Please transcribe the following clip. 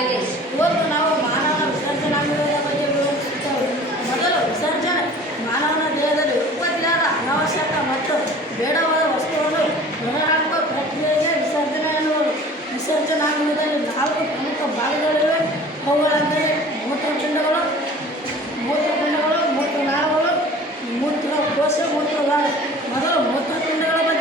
ಇವತ್ತು ನಾವು ಮಾನವನ ವಿಸರ್ಜನಾಂಗದ ಬಗ್ಗೆ ವಿವರಿಸುತ್ತೇವೆ. ಮೊದಲು ವಿಸರ್ಜನೆ ಮಾನವನ ದೇಹದಲ್ಲಿ ಉತ್ಪತ್ತಿಯಾದ ಅನಾವಶ್ಯಕ ಮತ್ತು ಬೇಡವಾದ ವಸ್ತುವನ್ನು ಹೊರಹಾಕುವ ಪ್ರಕ್ರಿಯೆಗೆ ವಿಸರ್ಜನೆ ಎನ್ನುವುದು. ವಿಸರ್ಜನಾಂಗದಲ್ಲಿ 4 ಪ್ರಮುಖ ಭಾಗಗಳಿವೆ. ಅವುಗಳೆಂದರೆ ಮೂತ್ರಪಿಂಡಗಳು, ಮೂತ್ರನಾಳಗಳು, ಮೂತ್ರಕೋಶ, ಮೂತ್ರದ್ವಾರ. ಮೊದಲು ಮೂತ್ರಪಿಂಡಗಳ ಬಗ್ಗೆ